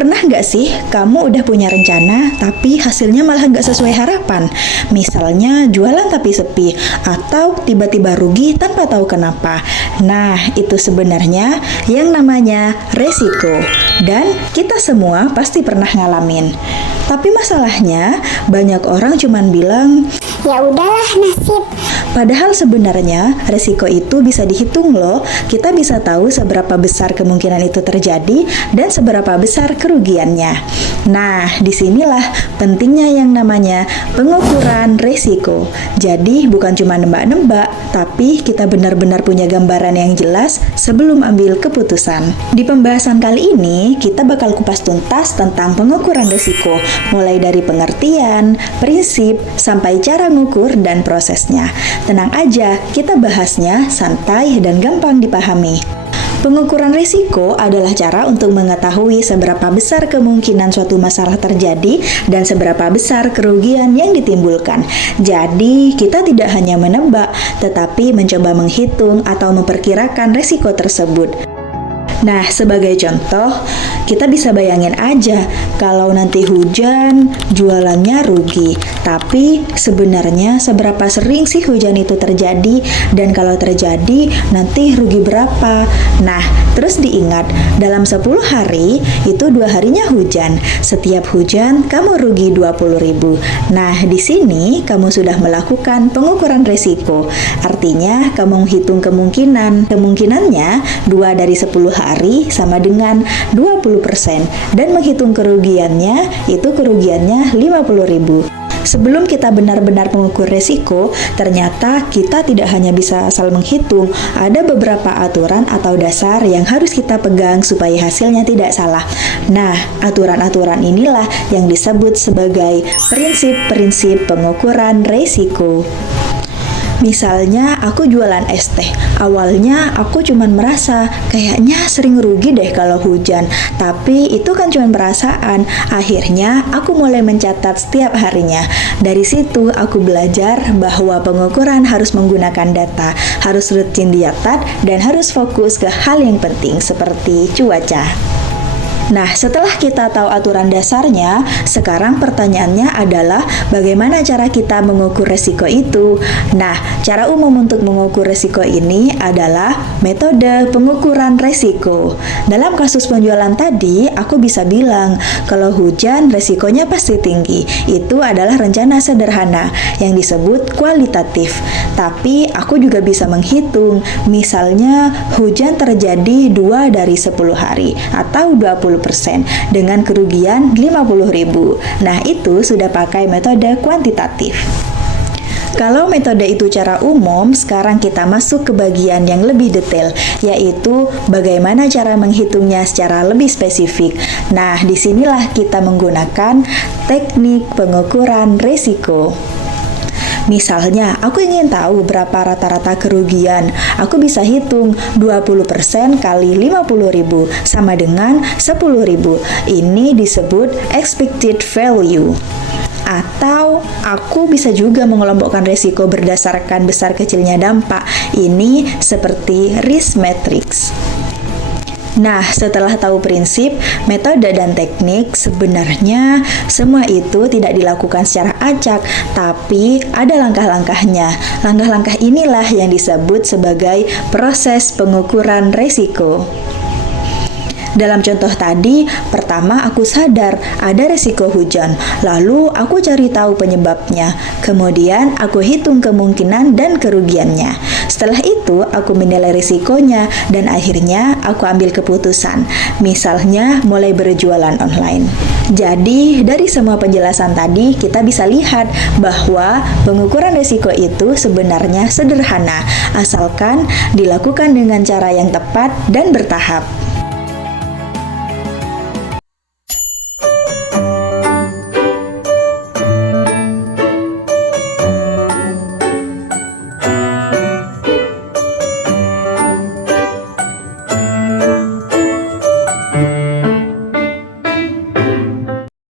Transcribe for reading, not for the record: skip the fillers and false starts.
Pernah nggak sih kamu udah punya rencana tapi hasilnya malah nggak sesuai harapan? Misalnya jualan tapi sepi atau tiba-tiba rugi tanpa tahu kenapa. Nah, itu sebenarnya yang namanya resiko. Dan kita semua pasti pernah ngalamin. Tapi masalahnya banyak orang cuman bilang, ya udahlah nasib. padahal sebenarnya resiko itu bisa dihitung loh. Kita bisa tahu seberapa besar kemungkinan itu terjadi dan seberapa besar kerugiannya. Nah, disinilah pentingnya yang namanya pengukuran resiko. Jadi bukan cuma nebak-nebak, tapi kita benar-benar punya gambaran yang jelas sebelum ambil keputusan. Di pembahasan kali ini, kita bakal kupas tuntas tentang pengukuran resiko, mulai dari pengertian, prinsip, sampai cara ngukur dan prosesnya. Tenang aja, kita bahasnya santai dan gampang dipahami. Pengukuran risiko adalah cara untuk mengetahui seberapa besar kemungkinan suatu masalah terjadi dan seberapa besar kerugian yang ditimbulkan. Jadi, kita tidak hanya menebak, tetapi mencoba menghitung atau memperkirakan risiko tersebut. Nah, sebagai contoh, kita bisa bayangin aja kalau nanti hujan, jualannya rugi. Tapi sebenarnya seberapa sering sih hujan itu terjadi? Dan kalau terjadi, nanti rugi berapa? Nah, terus diingat, dalam 10 hari, itu 2 harinya hujan. Setiap hujan, kamu rugi 20.000. Nah, di sini kamu sudah melakukan pengukuran risiko. Artinya, kamu menghitung kemungkinan. Kemungkinannya, 2 dari 10 hari sama dengan 20%. Dan menghitung kerugiannya, itu kerugiannya 50.000. Sebelum kita benar-benar mengukur resiko, ternyata kita tidak hanya bisa asal menghitung, ada beberapa aturan atau dasar yang harus kita pegang supaya hasilnya tidak salah. Nah, aturan-aturan inilah yang disebut sebagai prinsip-prinsip pengukuran resiko. Misalnya, aku jualan es teh. Awalnya, aku cuma merasa kayaknya sering rugi deh kalau hujan. Tapi itu kan cuma perasaan. Akhirnya, aku mulai mencatat setiap harinya. Dari situ, aku belajar bahwa pengukuran harus menggunakan data, harus rutin dicatat, dan harus fokus ke hal yang penting seperti cuaca. Nah, setelah kita tahu aturan dasarnya, sekarang pertanyaannya adalah bagaimana cara kita mengukur resiko itu? Nah, cara umum untuk mengukur resiko ini adalah metode pengukuran resiko. Dalam kasus penjualan tadi, aku bisa bilang kalau hujan resikonya pasti tinggi. Itu adalah rencana sederhana yang disebut kualitatif. Tapi aku juga bisa menghitung, misalnya hujan terjadi 2 dari 10 hari atau 20% dengan kerugian 50.000. Nah, itu sudah pakai metode kuantitatif. Kalau metode itu cara umum, sekarang kita masuk ke bagian yang lebih detail, yaitu bagaimana cara menghitungnya secara lebih spesifik. Nah, disinilah kita menggunakan teknik pengukuran risiko. Misalnya, aku ingin tahu berapa rata-rata kerugian. Aku bisa hitung 20% kali 50.000 sama dengan 10.000. Ini disebut expected value. Atau aku bisa juga mengelompokkan risiko berdasarkan besar kecilnya dampak. Ini seperti risk matrix. Nah, setelah tahu prinsip, metode, dan teknik, sebenarnya semua itu tidak dilakukan secara acak, tapi ada langkah-langkahnya. Langkah-langkah inilah yang disebut sebagai proses pengukuran risiko. Dalam contoh tadi, pertama aku sadar ada resiko hujan, lalu aku cari tahu penyebabnya, kemudian aku hitung kemungkinan dan kerugiannya. Setelah itu, aku menilai risikonya, dan akhirnya aku ambil keputusan, misalnya mulai berjualan online. Jadi, dari semua penjelasan tadi, kita bisa lihat bahwa pengukuran risiko itu sebenarnya sederhana, asalkan dilakukan dengan cara yang tepat dan bertahap.